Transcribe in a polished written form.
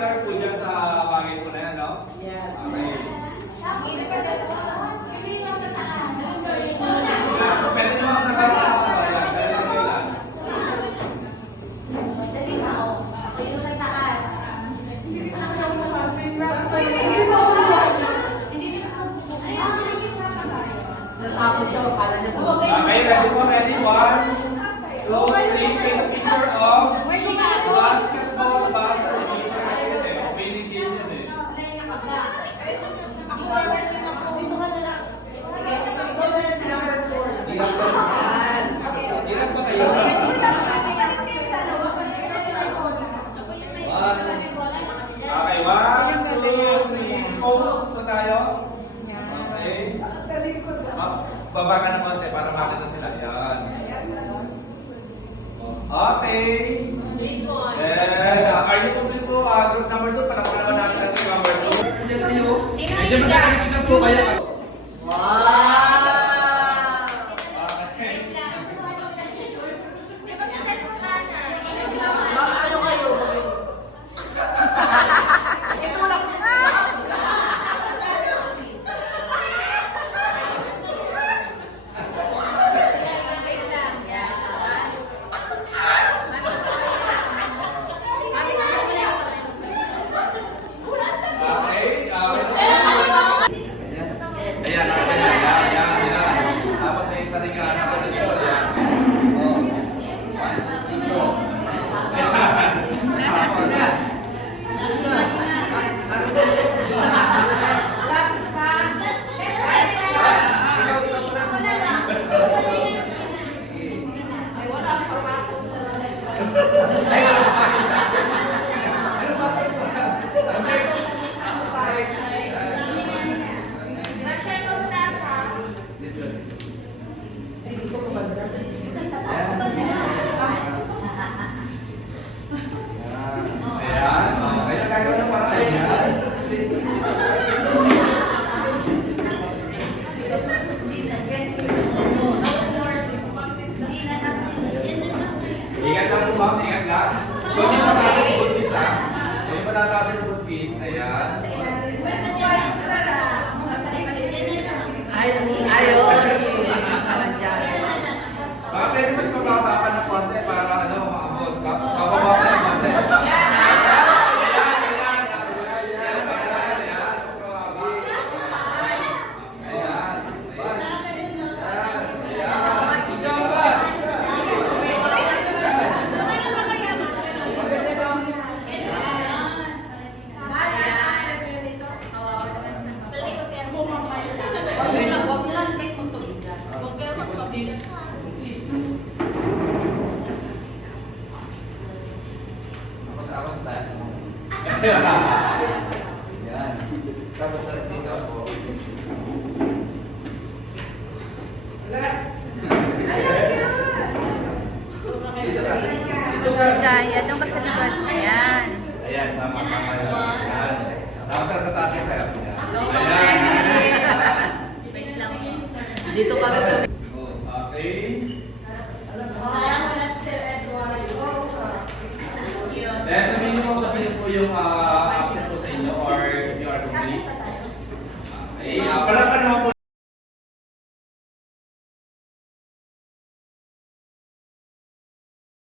gather po dyan sa bagay po na yan, no? Yes. Okay. Pwede naman nakakasama. Ayan, pwede naman. Natakot siya, akala niya po. Okay, ready po, ready? 1, 2, 3. Take a picture of basketball buzzer beater. Winning game yun eh. Hirap ba kayo? Okay, 1, 2, 3. Pose po tayo. Okay. Baba ka ng konti para makita sila. Yan. Okay. And are you complete po? Group number 2. Palakpakan naman natin ang group number 2. Medyo magkakitigan po kayo. Ingat lang po ma'am, ingat lang. Huwag niyo matasa sa good piece ha. Huwag niyo matasa sa good piece. Ayan. Ayos. Baka pwede mas mapapapa ng konti para ano, maabot. Kapababa ng konti. Ako sa taas mo. Yan. Tapos sa dito ako. Dito ka. Dito ka. Kaya doon ka sa likod. Ayan. Ayan, tama, tama. Ayan. Tapos sa taas sa sayo. Dito ka rin. Okay. Dahil sabihin ko kasi po yung absent po sa inyo or if you are complete. Okay. Palakpan naman po